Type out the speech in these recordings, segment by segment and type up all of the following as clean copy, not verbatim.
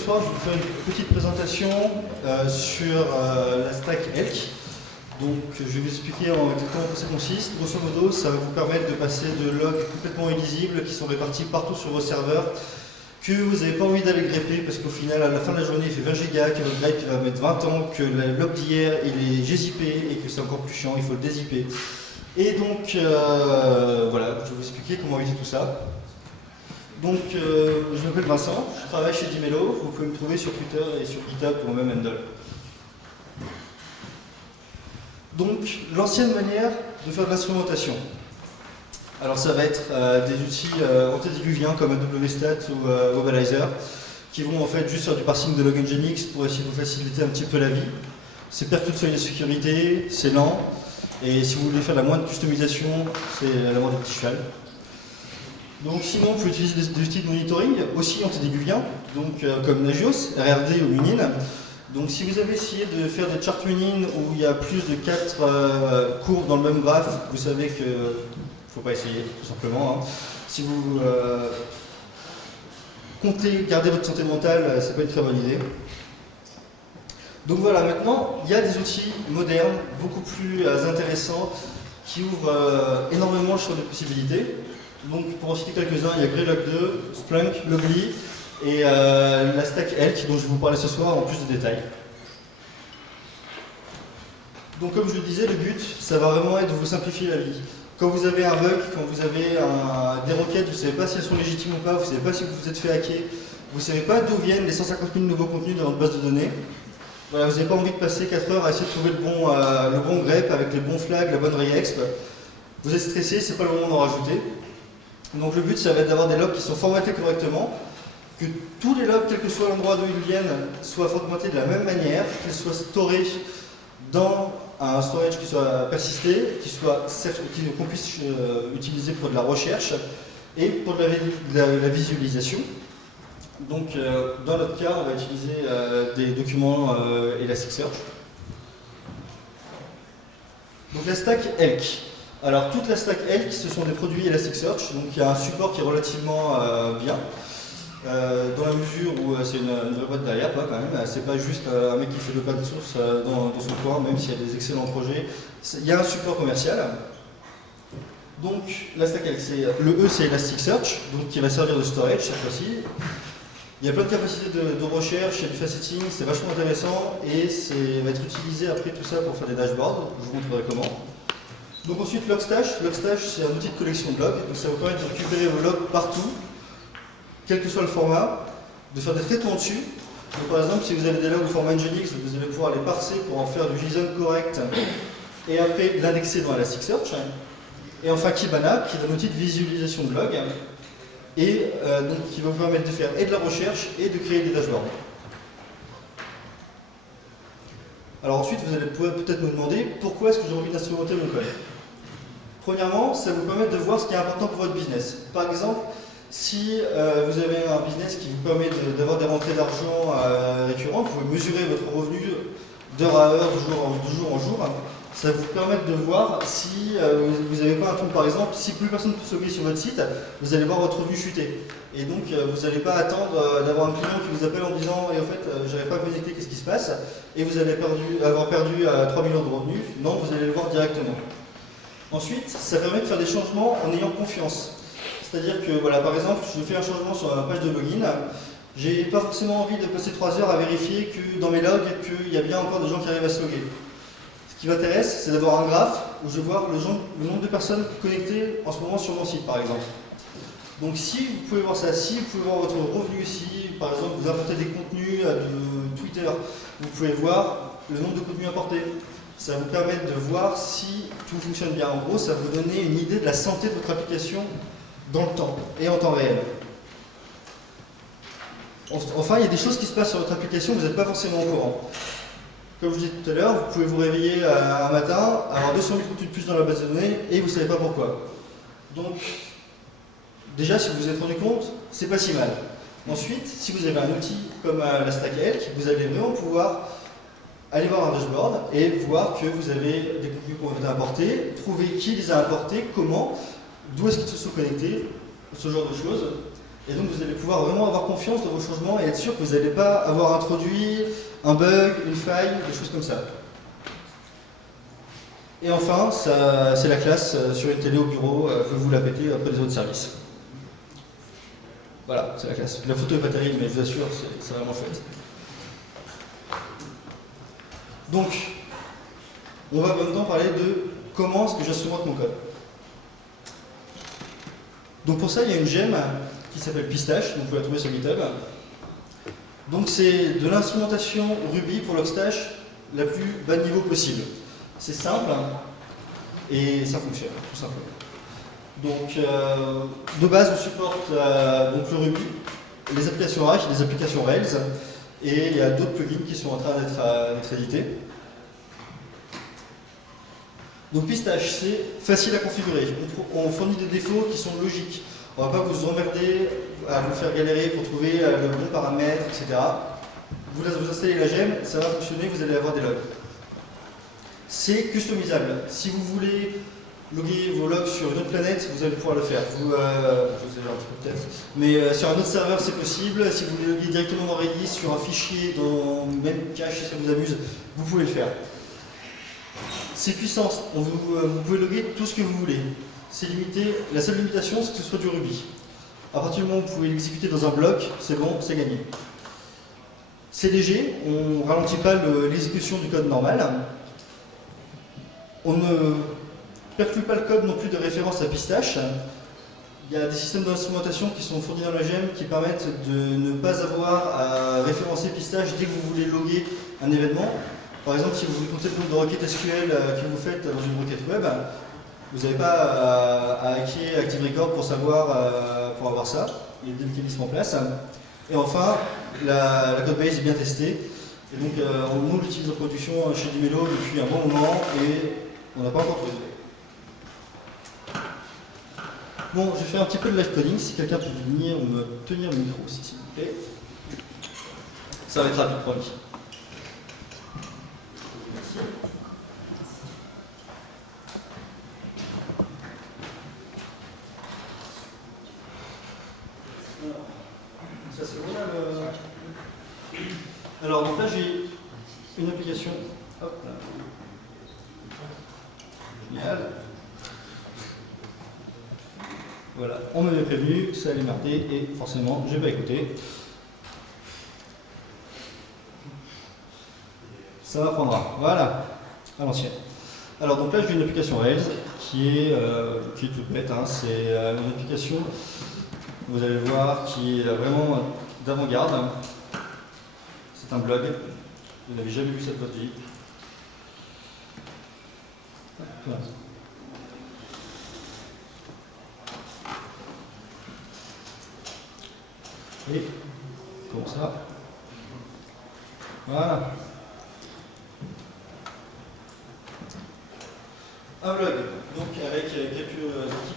soir, je vais vous faire une petite présentation sur la stack Elk. Donc, je vais vous expliquer en exactement quoi ça consiste. Grosso modo, ça va vous permettre de passer de logs complètement illisibles qui sont répartis partout sur vos serveurs, que vous n'avez pas envie d'aller grepper parce qu'au final, à la fin de la journée, il fait 20 gigas, que votre grep va mettre 20 ans, que le log d'hier il est gzippé et que c'est encore plus chiant, il faut le dézipper. Et donc, voilà, je vais vous expliquer comment éviter tout ça. Donc, je m'appelle Vincent, je travaille chez Dimelo, vous pouvez me trouver sur Twitter et sur GitHub ou même Handle. Donc, l'ancienne manière de faire de l'instrumentation. Alors, ça va être des outils antédiluviens comme AWStat ou Wobalizer qui vont en fait juste faire du parsing de log Nginx pour essayer de vous faciliter un petit peu la vie. C'est perdre toute feuille de sécurité, c'est lent, et si vous voulez faire la moindre customisation, c'est la moindre petit cheval. Donc sinon, vous pouvez utiliser des outils de monitoring, aussi antédiluviens, donc comme Nagios, RRD ou Munin. Donc si vous avez essayé de faire des chart Munin où il y a plus de 4 courbes dans le même graphe, vous savez que ne faut pas essayer, tout simplement. Hein. Si vous comptez garder votre santé mentale, c'est pas une très bonne idée. Donc voilà, maintenant, il y a des outils modernes, beaucoup plus intéressants, qui ouvrent énormément le champ de possibilités. Donc pour en citer quelques-uns, il y a Greylog2, Splunk, Loggly et la stack Elk dont je vais vous parler ce soir en plus de détails. Donc comme je le disais, le but, ça va vraiment être de vous simplifier la vie. Quand vous avez un bug, quand vous avez des requêtes, vous ne savez pas si elles sont légitimes ou pas, vous ne savez pas si vous vous êtes fait hacker, vous ne savez pas d'où viennent les 150 000 nouveaux contenus dans votre base de données. Voilà, vous n'avez pas envie de passer 4 heures à essayer de trouver le bon grep avec les bons flags, la bonne reexp. Vous êtes stressé, c'est pas le moment d'en rajouter. Donc le but, ça va être d'avoir des logs qui sont formatés correctement, que tous les logs, quel que soit l'endroit d'où ils viennent, soient formatés de la même manière, qu'ils soient storés dans un storage qui soit persisté, qu'on puisse utiliser pour de la recherche et pour de la visualisation. Donc dans notre cas, on va utiliser des documents Elasticsearch. Donc la stack Elk. Alors toute la stack Elk, ce sont des produits Elasticsearch, donc il y a un support qui est relativement bien, dans la mesure où c'est une vraie boîte derrière, quand même. C'est pas juste un mec qui fait de l'open source dans son coin, même s'il y a des excellents projets. Il y a un support commercial. Donc la stack Elk, le E c'est Elasticsearch, donc qui va servir de storage cette fois-ci. Il y a plein de capacités de recherche, il y a du faceting, c'est vachement intéressant et ça va être utilisé après tout ça pour faire des dashboards. Je vous montrerai comment. Donc ensuite Logstash. Logstash c'est un outil de collection de logs, donc ça vous permet de récupérer vos logs partout, quel que soit le format, de faire des traitements dessus. Donc par exemple si vous avez des logs au format Nginx, vous allez pouvoir les parser pour en faire du JSON correct et après l'indexer dans Elasticsearch. Et enfin Kibana qui est un outil de visualisation de logs et donc qui va vous permettre de faire et de la recherche et de créer des dashboards. Alors ensuite, vous allez peut-être me demander pourquoi est-ce que j'ai envie d'instrumenter mon code. Premièrement, ça vous permet de voir ce qui est important pour votre business. Par exemple, si vous avez un business qui vous permet d'avoir des rentrées d'argent récurrentes, vous pouvez mesurer votre revenu d'heure à heure, de jour en jour. Ça va vous permettre de voir si vous n'avez pas un truc, par exemple, si plus personne ne peut se loguer sur votre site, vous allez voir votre revenu chuter. Et donc, vous n'allez pas attendre d'avoir un client qui vous appelle en disant « Et en fait, j'arrive pas à connecter, qu'est-ce qui se passe ?» Et vous allez avoir perdu 3 millions de revenus. Non, vous allez le voir directement. Ensuite, ça permet de faire des changements en ayant confiance. C'est-à-dire que, voilà, par exemple, je fais un changement sur ma page de login. J'ai pas forcément envie de passer 3 heures à vérifier que dans mes logs, qu'il y a bien encore des gens qui arrivent à se loguer. Ce qui m'intéresse, c'est d'avoir un graphe où je vais voir le nombre de personnes connectées en ce moment sur mon site, par exemple. Donc si vous pouvez voir ça, si vous pouvez voir votre revenu ici, par exemple vous importez des contenus de Twitter, vous pouvez voir le nombre de contenus importés. Ça va vous permettre de voir si tout fonctionne bien. En gros, ça va vous donner une idée de la santé de votre application dans le temps et en temps réel. Enfin, il y a des choses qui se passent sur votre application, vous n'êtes pas forcément au courant. Comme je disais tout à l'heure, vous pouvez vous réveiller un matin, avoir 200 000 contenus de plus dans la base de données et vous ne savez pas pourquoi. Donc, déjà, si vous vous êtes rendu compte, c'est pas si mal. Ensuite, si vous avez un outil comme la stack Elk, vous allez vraiment pouvoir aller voir un dashboard et voir que vous avez des contenus qui ont été importés, trouver qui les a importés, comment, d'où est-ce qu'ils se sont connectés, ce genre de choses. Et donc vous allez pouvoir vraiment avoir confiance dans vos changements et être sûr que vous n'allez pas avoir introduit un bug, une faille, des choses comme ça. Et enfin, c'est la classe sur une télé au bureau, que vous la pétez après les autres services. Voilà, c'est la classe. La photo n'est pas terrible, mais je vous assure, c'est vraiment chouette. Donc, on va maintenant parler de comment est-ce que j'instrumente mon code. Donc pour ça, il y a une gemme qui s'appelle Pistache, donc vous la trouvez sur GitHub. Donc c'est de l'instrumentation Ruby pour Logstash la plus bas niveau possible. C'est simple et ça fonctionne, tout simplement. Donc de base, on supporte donc le Ruby, les applications Rack, les applications Rails, et il y a d'autres plugins qui sont en train d'être édités. Donc Pistache, c'est facile à configurer. On fournit des défauts qui sont logiques. On ne va pas vous emmerder à vous faire galérer pour trouver le bon paramètre, etc. Vous installez la gemme, ça va fonctionner, vous allez avoir des logs. C'est customisable. Si vous voulez loguer vos logs sur une autre planète, vous allez pouvoir le faire. Je vous exagère un petit peu peut-être. Mais sur un autre serveur, c'est possible. Si vous voulez loguer directement dans Redis, sur un fichier, dans le même cache, si ça vous amuse, vous pouvez le faire. C'est puissant, vous pouvez loguer tout ce que vous voulez. C'est limité, la seule limitation, c'est que ce soit du Ruby. À partir du moment où vous pouvez l'exécuter dans un bloc, c'est bon, c'est gagné. C'est léger, on ne ralentit pas l'exécution du code normal. On ne percute pas le code non plus de référence à Pistache. Il y a des systèmes d'instrumentation qui sont fournis dans la gemme qui permettent de ne pas avoir à référencer Pistache dès que vous voulez loguer un événement. Par exemple, si vous comptez le nombre de requêtes SQL que vous faites dans une requête web, vous n'avez pas à hacker Active Record pour avoir ça. Il y a des mécanismes en place. Et enfin, la codebase est bien testée. Et donc, nous l'utilise en production chez Dimelo depuis un bon moment et on n'a pas encore trouvé. Bon, je vais faire un petit peu de live coding. Si quelqu'un peut venir me tenir le micro, s'il vous plaît. Ça va être rapide, promis. Ça c'est bon là Alors donc là j'ai une application. Hop là. Génial. Voilà, on m'avait prévenu, ça allait merder et forcément j'ai pas écouté. Ça m'apprendra. Voilà, à l'ancienne. Alors donc là j'ai une application Rails qui est toute bête. Hein. C'est une application, vous allez voir, qui est vraiment d'avant-garde. C'est un blog. Vous n'avez jamais vu ça de votre vie. Voilà. Et comme ça. Voilà. Un blog, donc avec quelques équipes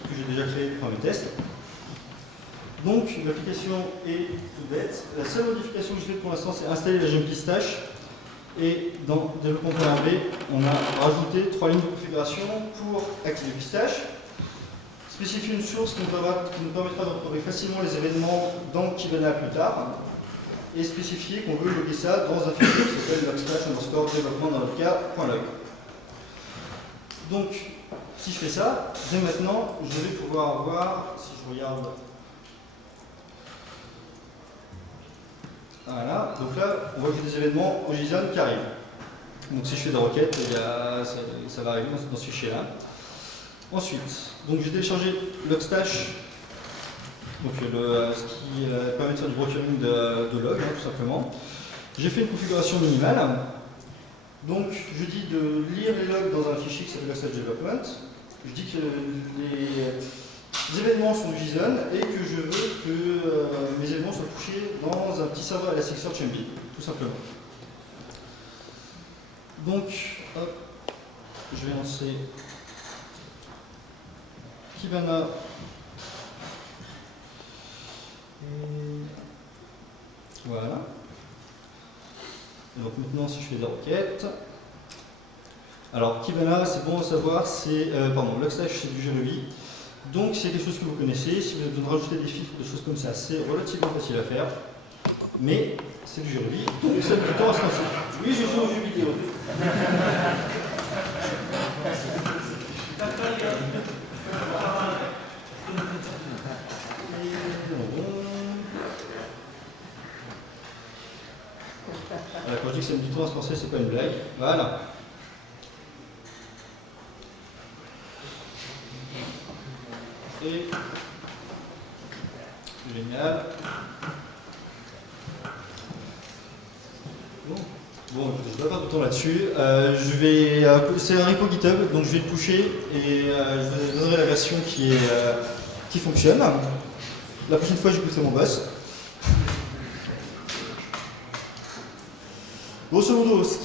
que j'ai déjà créées pour mes tests. Donc l'application est toute bête. La seule modification que j'ai faite pour l'instant, c'est installer la gemme Pistache. Et dans développement B, on a rajouté 3 lignes de configuration pour activer Pistache. Spécifier une source qui nous permettra de retrouver facilement les événements dans Kibana plus tard. Et spécifier qu'on veut loguer ça dans un fichier qui s'appelle logstash_development dans notre cas .log. Donc, si je fais ça, dès maintenant, je vais pouvoir voir, si je regarde. Voilà, donc là, on voit que j'ai des événements au JSON qui arrivent. Donc si je fais des requêtes, ça va arriver dans ce fichier-là. Ensuite, donc j'ai téléchargé Logstash, donc ce qui permet de faire du brokering de log, hein, tout simplement. J'ai fait une configuration minimale. Donc je dis de lire les logs dans un fichier qui s'appelle Logstash Development. Je dis que les événements sont du JSON et que je veux que mes événements soient couchés dans un petit serveur Elasticsearch MB, tout simplement. Donc, hop, je vais lancer Kibana. Voilà. Et donc maintenant, si je fais des requêtes. Alors, Kibana, c'est bon à savoir, Logstash, c'est du Genevi. Donc c'est quelque chose que vous connaissez. Si vous avez besoin de rajouter des filtres, des choses comme ça, c'est relativement facile à faire. Mais c'est du jeu de vie, donc ça met du temps à se lancer. Oui, je joue aux jeux vidéo. Alors, quand je dis que ça met du temps à se lancer, c'est pas une blague. Voilà. Et génial. Bon, je ne vais pas perdre de temps là-dessus. C'est un repo GitHub, donc je vais le pusher et je vous donnerai la version qui fonctionne. La prochaine fois, j'écouterai mon boss. Grosso modo, ce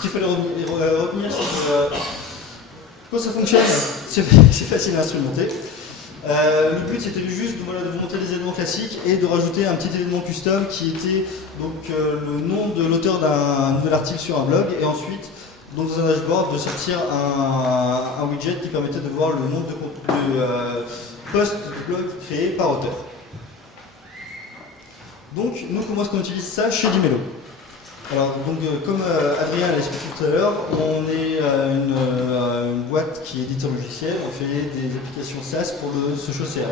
qu'il fallait retenir, c'est que quand ça fonctionne, c'est facile à instrumenter. Le but c'était juste de vous montrer les éléments classiques et de rajouter un petit élément custom qui était donc, le nom de l'auteur d'un nouvel article sur un blog et ensuite donc, dans un dashboard de sortir un widget qui permettait de voir le nombre de posts de blog créés par auteur. Donc nous comment est-ce qu'on utilise ça chez Dimelo? Alors, donc, comme Adrien l'a expliqué tout à l'heure, on est une boîte qui est éditeur logiciel, on fait des applications SaaS pour ce CRM.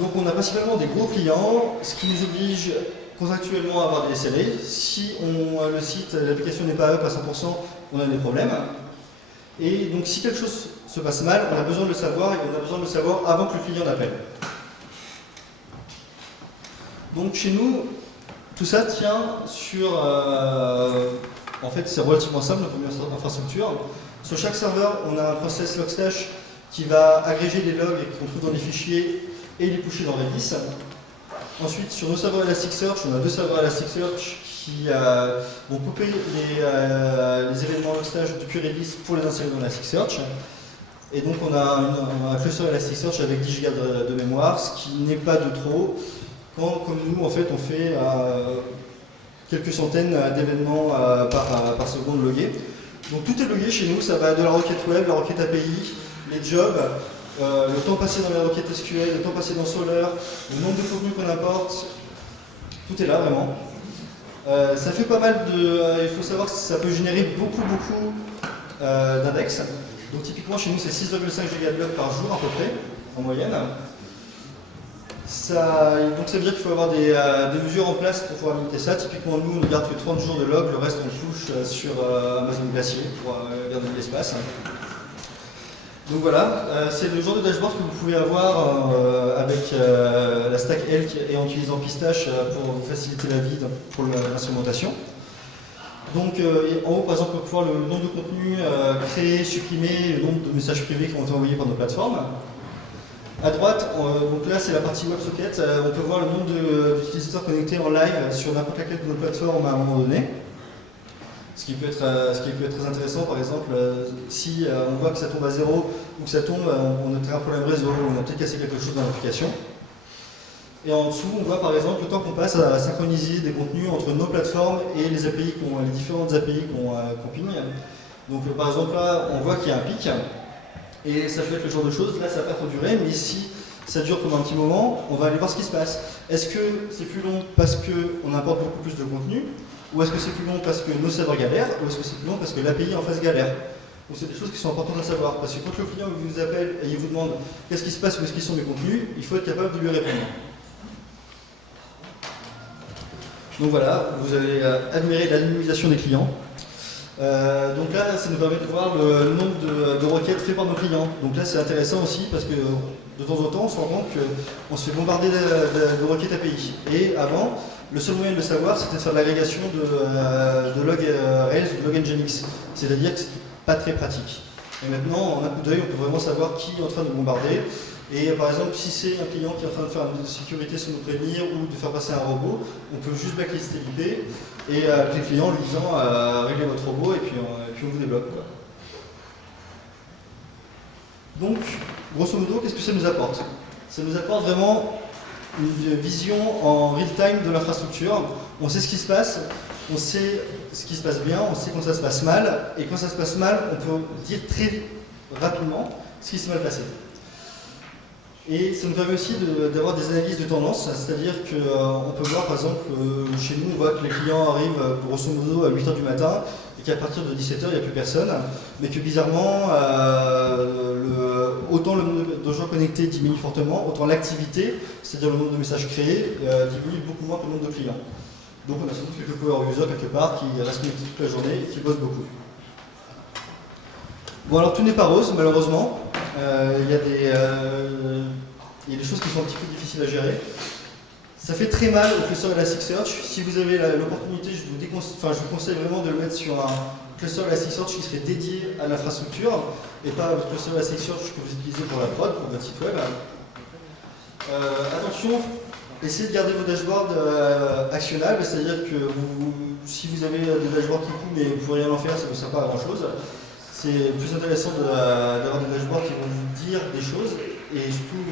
Donc on a principalement des gros clients, ce qui nous oblige contractuellement à avoir des SLA. Si le site, l'application n'est pas up à 100%, on a des problèmes. Et donc si quelque chose se passe mal, on a besoin de le savoir et on a besoin de le savoir avant que le client n'appelle. Donc chez nous, tout ça tient sur, en fait c'est relativement simple, notre infrastructure. Sur chaque serveur, on a un process Logstash qui va agréger les logs qu'on trouve dans les fichiers et les pusher dans Redis. Ensuite, sur nos serveurs Elasticsearch, on a deux serveurs Elasticsearch qui vont couper les événements Logstash depuis Redis pour les insérer dans Elasticsearch. Et donc on a un cluster Elasticsearch avec 10 Go de mémoire, ce qui n'est pas de trop. Quand, comme nous, en fait, on fait quelques centaines d'événements par seconde logués. Donc tout est logué chez nous, ça va de la requête web, la requête API, les jobs, le temps passé dans la requête SQL, le temps passé dans Solr, le nombre de contenus qu'on importe, tout est là vraiment. Ça fait pas mal il faut savoir que ça peut générer beaucoup d'index. Donc typiquement chez nous c'est 6,5 Go de log par jour à peu près, en moyenne. Donc ça veut dire qu'il faut avoir des mesures en place pour pouvoir limiter ça. Typiquement nous on garde que 30 jours de log, le reste on le touche sur Amazon Glacier pour garder de l'espace. Donc voilà, c'est le genre de dashboard que vous pouvez avoir avec la stack Elk et en utilisant Pistache pour vous faciliter la vie pour l'instrumentation. Donc en haut par exemple on peut voir le nombre de contenus créés, supprimés, le nombre de messages privés qui ont été envoyés par nos plateformes. À droite, donc là c'est la partie WebSocket, on peut voir le nombre d'utilisateurs connectés en live sur n'importe laquelle de nos plateformes à un moment donné. Ce qui peut être très intéressant, par exemple, si on voit que ça tombe à 0 ou que ça tombe, on a peut-être un problème réseau, on a peut-être cassé quelque chose dans l'application. Et en dessous, on voit par exemple le temps qu'on passe à synchroniser des contenus entre nos plateformes et les API, les différentes API qu'on ping. Donc par exemple là, on voit qu'il y a un pic. Et ça peut être le genre de choses, là ça n'a pas trop duré, mais si ça dure pendant un petit moment, on va aller voir ce qui se passe. Est-ce que c'est plus long parce qu'on importe beaucoup plus de contenu, ou est-ce que c'est plus long parce que nos serveurs galèrent, ou est-ce que c'est plus long parce que l'API en face galère? Donc c'est des choses qui sont importantes à savoir, parce que quand le client vous appelle et il vous demande qu'est-ce qui se passe, où est-ce qu'ils sont mes contenus, il faut être capable de lui répondre. Donc voilà, vous avez admiré l'anonymisation des clients. Donc là, ça nous permet de voir le nombre de requêtes faites par nos clients. Donc là, c'est intéressant aussi parce que de temps en temps, on se rend compte qu'on se fait bombarder de requêtes API. Et avant, le seul moyen de le savoir, c'était de faire de l'agrégation de log Rails ou de log Nginx. C'est-à-dire que c'est pas très pratique. Et maintenant, en un coup d'œil, on peut vraiment savoir qui est en train de bombarder. Et par exemple, si c'est un client qui est en train de faire une sécurité sans nous prévenir ou de faire passer un robot, on peut juste blacklister l'IP et appeler le client en lui disant réglez votre robot et puis on vous débloque. Quoi. Donc, grosso modo, qu'est-ce que ça nous apporte? Ça nous apporte vraiment une vision en real-time de l'infrastructure. On sait ce qui se passe, on sait ce qui se passe bien, on sait quand ça se passe mal, et quand ça se passe mal, on peut dire très rapidement ce qui s'est mal passé. Et ça nous permet aussi d'avoir des analyses de tendance, c'est-à-dire qu'on peut voir par exemple, chez nous on voit que les clients arrivent grosso modo à 8h du matin et qu'à partir de 17h il n'y a plus personne, mais que bizarrement autant le nombre de gens connectés diminue fortement, autant l'activité, c'est-à-dire le nombre de messages créés, diminue beaucoup moins que le nombre de clients. Donc on a sans doute quelques power users quelque part qui restent connectés toute la journée et qui bossent beaucoup. Bon alors tout n'est pas rose malheureusement, il y a des choses qui sont un petit peu difficiles à gérer. Ça fait très mal au cluster Elasticsearch. Si vous avez l'opportunité, je vous conseille vraiment de le mettre sur un cluster Elasticsearch qui serait dédié à l'infrastructure et pas le cluster Elasticsearch que vous utilisez pour la prod, pour votre site web. Attention, essayez de garder vos dashboards actionnables, c'est-à-dire que si vous avez des dashboards qui coulent mais vous ne pouvez rien en faire, ça ne vous sert pas à grand chose. C'est plus intéressant d'avoir des dashboards qui vont vous dire des choses et surtout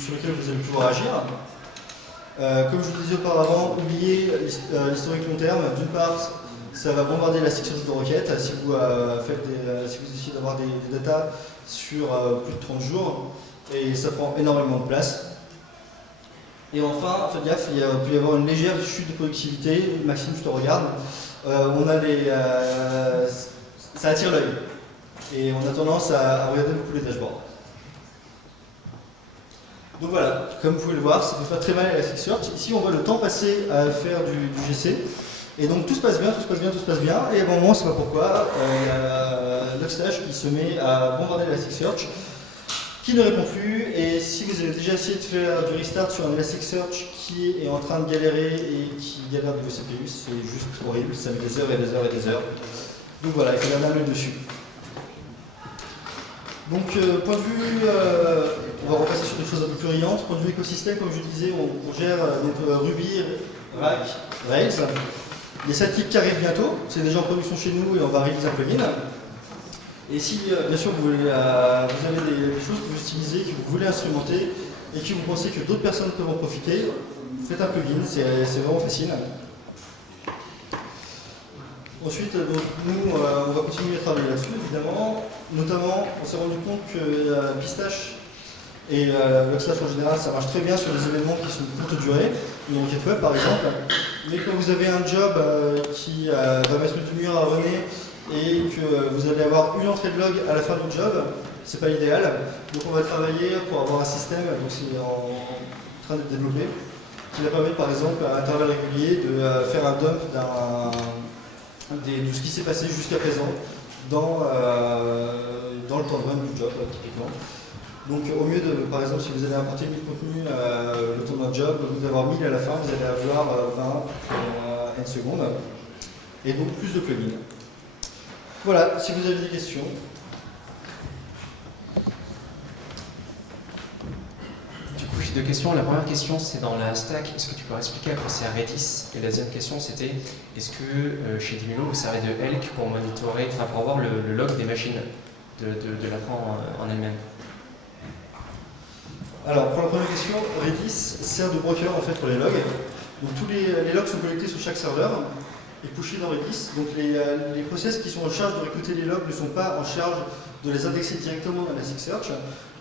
sur lesquels vous allez pouvoir agir. Comme je vous le disais auparavant, oubliez l'historique long terme. D'une part, ça va bombarder la sécurité de requêtes si vous essayez d'avoir des datas sur plus de 30 jours et ça prend énormément de place. Et enfin, faites gaffe, il peut y avoir une légère chute de productivité. Maxime, je te regarde. Ça attire l'œil. Et on a tendance à regarder beaucoup les dashboards. Donc voilà, comme vous pouvez le voir, ça peut faire très mal à Elasticsearch. Ici, on voit le temps passé à faire du GC. Et donc tout se passe bien, tout se passe bien, tout se passe bien. Et à un moment, on ne sait pas pourquoi, il y a Logstash qui se met à bombarder Elasticsearch, qui ne répond plus. Et si vous avez déjà essayé de faire du restart sur un Elasticsearch qui est en train de galérer et qui galère de vos CPU, c'est juste horrible. Ça met des heures et des heures et des heures. Donc voilà, il faut garder un œil dessus. Donc, point de vue, on va repasser sur des choses un peu plus brillantes. Point de vue écosystème, comme je disais, on gère Ruby, Rack, Rails. Les sidekicks qui arrivent bientôt, c'est déjà en production chez nous et on va réaliser un plugin. Et si, bien sûr, vous avez des choses que vous utilisez, que vous voulez instrumenter et que vous pensez que d'autres personnes peuvent en profiter, faites un plugin, c'est vraiment facile. Ensuite, donc, nous, on va continuer à travailler là-dessus, évidemment. Notamment, on s'est rendu compte que Pistache et Logstash en général, ça marche très bien sur des événements qui sont de courte durée, une enquête web par exemple. Mais quand vous avez un job qui va mettre une demi-heure à runner et que vous allez avoir une entrée de log à la fin du job, c'est pas idéal. Donc on va travailler pour avoir un système, donc c'est en train d'être développé, qui va permettre par exemple à intervalles réguliers de faire un dump de ce qui s'est passé jusqu'à présent dans le temps de run du job, typiquement. Donc au mieux de, par exemple, si vous allez importer 1000 contenus le temps d'un job, au lieu d'avoir 1000 à la fin, vous allez avoir 20 en N secondes. Et donc plus de plugins. Voilà, si vous avez des questions. Du coup, j'ai deux questions. La première question, c'est dans la stack. Est-ce que tu peux expliquer à quoi c'est Redis? Et la deuxième question, c'était est-ce que chez Dimulo, vous servez de Elk pour monitorer, enfin pour avoir le log des machines de l'apprend en elle-même? Alors, pour la première question, Redis sert de broker en fait pour les logs. Donc tous les logs sont collectés sur chaque serveur et pushés dans Redis. Donc les process qui sont en charge de récolter les logs ne sont pas en charge de les indexer directement dans Elasticsearch.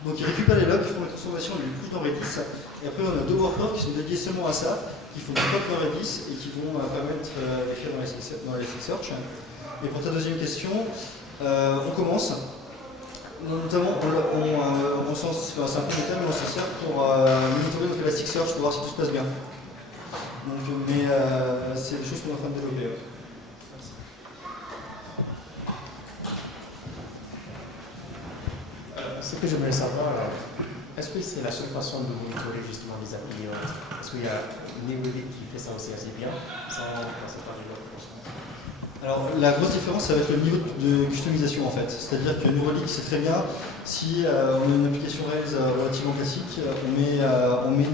Donc ils récupèrent les logs, ils font la transformation, ils les pushent dans Redis. Et après on a deux workers qui sont dédiés seulement à ça, qui font du code dans Redis et qui vont permettre d'écrire dans Elasticsearch. Et pour ta deuxième question, on commence. Notamment, c'est un peu détail, mais on s'en sert pour monitorer notre Elasticsearch pour voir si tout se passe bien. Donc, mais c'est des choses qu'on est en train de développer. Ouais. Ce que j'aimerais savoir, est-ce que c'est la seule façon de monitorer justement les API? Est-ce qu'il y a Neuralink qui fait ça aussi assez bien, sans passer par les logs? Alors la grosse différence, ça va être le niveau de customisation en fait. C'est-à-dire que Neuralink, c'est très bien. Si on a une application Rails relativement classique, on met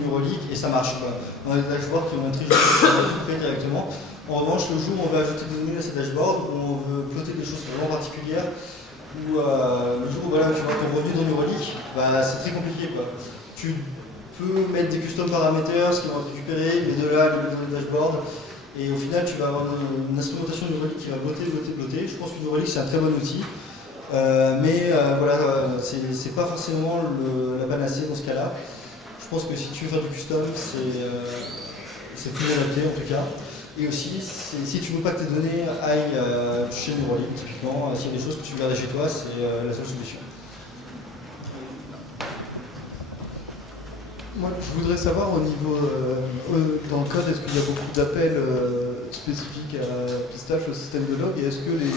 Neuralink et ça marche. Quoi. On a des dashboards qui ont une très directement. En revanche, le jour où on va ajouter des données à ces dashboards, où on veut plotter des choses vraiment particulières, ou le jour où voilà, tu vois ton revenu dans Neuralink, bah, c'est très compliqué. Quoi. Tu peux mettre des custom parameters qui vont être récupérés, mais de là, les mettre dans les dashboards. Et au final, tu vas avoir une instrumentation Neuralink qui va blotter. Je pense que Neuralink, c'est un très bon outil. Voilà, c'est pas forcément la panacée dans ce cas-là. Je pense que si tu veux faire du custom, c'est plus adapté en tout cas. Et aussi, si tu veux pas que tes données aillent chez Neuralink, typiquement, s'il y a des choses que tu veux garder chez toi, c'est la seule solution. Moi, je voudrais savoir au niveau, dans le code, est-ce qu'il y a beaucoup d'appels spécifiques à Pistache, au système de log, et est-ce que les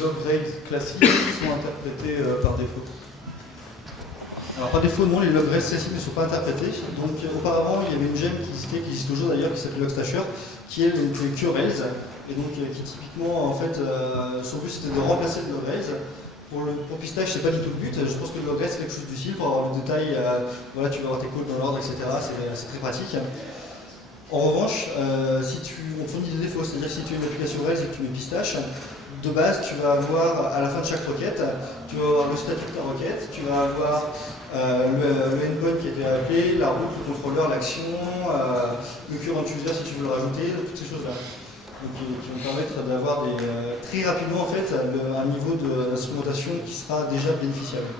log rails classiques sont interprétés par défaut? Alors par défaut, non, les log rails classiques ne sont pas interprétés. Donc auparavant, il y avait une gemme qui existe toujours d'ailleurs, qui s'appelle Logstasher, qui est des QRails, et donc qui typiquement, en fait, son but c'était de remplacer le log rails. Pour Pistache, c'est pas du tout le but. Je pense que le log rails c'est quelque chose d'utile pour avoir le détail. Voilà, tu vas avoir tes codes dans l'ordre, etc. C'est très pratique. En revanche, si on fournit des défauts, c'est-à-dire si tu as une application Rails et que tu mets Pistache, de base, tu vas avoir à la fin de chaque requête, tu vas avoir le statut de ta requête, tu vas avoir le endpoint qui a été appelé, la route, le contrôleur, l'action, le current user si tu veux le rajouter, toutes ces choses-là. Donc, qui vont permettre d'avoir très rapidement en fait, un niveau d'instrumentation qui sera déjà bénéficiable.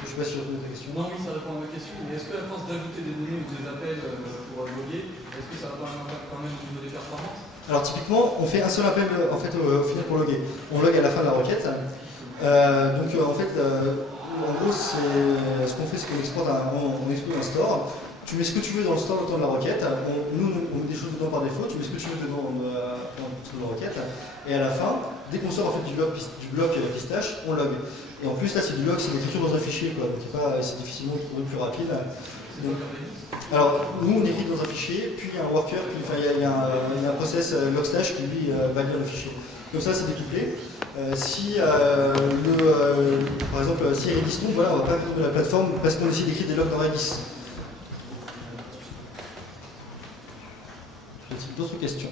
Je ne sais pas si j'ai répondu à ta question. Non, oui, ça répond à ma question. Mais est-ce que la force d'ajouter des données ou des appels pour loguer, est-ce que ça va pas un impact quand même au niveau des performances? Alors typiquement, on fait un seul appel en fait, au final pour loguer. On log à la fin de la requête. En gros, ce qu'on fait, c'est qu'on exporte on expose un store. Tu mets ce que tu veux dans le store le temps de la requête. Nous, on met des choses dedans par défaut. Tu mets ce que tu veux dedans dans la requête. Et à la fin, dès qu'on sort en fait, du bloc Pistache, on log. Et en plus, là, c'est du log, c'est l'écriture dans un fichier. Quoi. Donc c'est difficilement plus rapide. Donc, alors, nous, on écrit dans un fichier, puis il y a un worker, il y a un process Logstash qui lui va lire le fichier. Comme ça, c'est découplé. Par exemple, si Redis tombe, voilà, on ne va pas mettre de la plateforme parce qu'on essaie d'écrire des logs dans Redis. D'autres questions?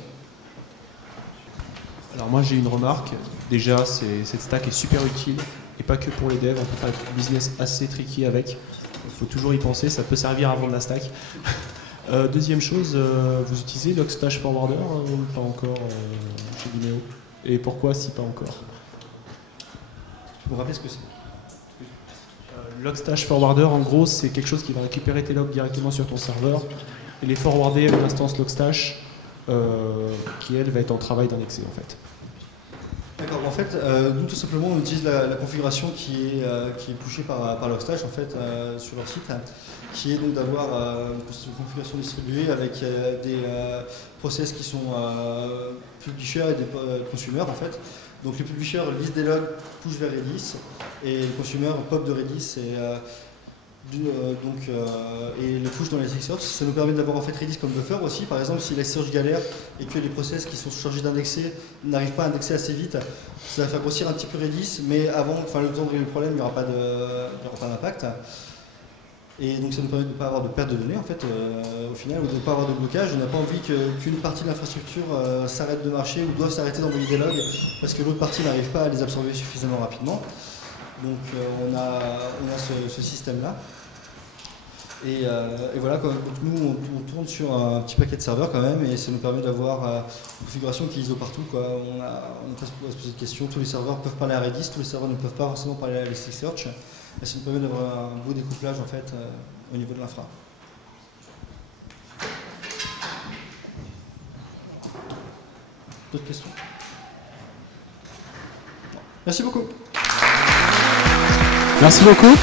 Alors moi j'ai une remarque, déjà cette stack est super utile et pas que pour les devs, on peut faire un business assez tricky avec, il faut toujours y penser, ça peut servir à vendre la stack. Deuxième chose, vous utilisez Logstash Forwarder ou pas encore chez Vimeo? Et pourquoi si pas encore? Tu peux me rappeler ce que c'est? Logstash Forwarder en gros c'est quelque chose qui va récupérer tes logs directement sur ton serveur et les forwarder à une instance Logstash qui elle va être en travail d'indexer en fait. D'accord, en fait, nous tout simplement on utilise la configuration qui est pushée par Logstash en fait sur leur site, qui est donc d'avoir une configuration distribuée avec des process qui sont publishers et des consumers en fait. Donc les publishers lisent des logs, push vers Redis, et les consumers pop de Redis et le push dans les Elasticsearch. Ça nous permet d'avoir en fait Redis comme buffer aussi. Par exemple, si Elasticsearch galère et que les process qui sont chargés d'indexer n'arrivent pas à indexer assez vite, ça va faire grossir un petit peu Redis, mais le temps de régler le problème, il n'y aura pas d'impact. Et donc ça nous permet de ne pas avoir de perte de données en fait, au final, ou de ne pas avoir de blocage. On n'a pas envie qu'une partie de l'infrastructure s'arrête de marcher ou doive s'arrêter d'envoyer des logs parce que l'autre partie n'arrive pas à les absorber suffisamment rapidement. Donc on a ce système-là. Et voilà, donc nous on tourne sur un petit paquet de serveurs quand même, et ça nous permet d'avoir une configuration qui est ISO partout, quoi. On n'a pas à se poser de questions. Tous les serveurs peuvent parler à Redis, tous les serveurs ne peuvent pas forcément parler à Elasticsearch. Et ça nous permet d'avoir un beau découplage en fait au niveau de l'infra. D'autres questions? Merci beaucoup. Merci beaucoup.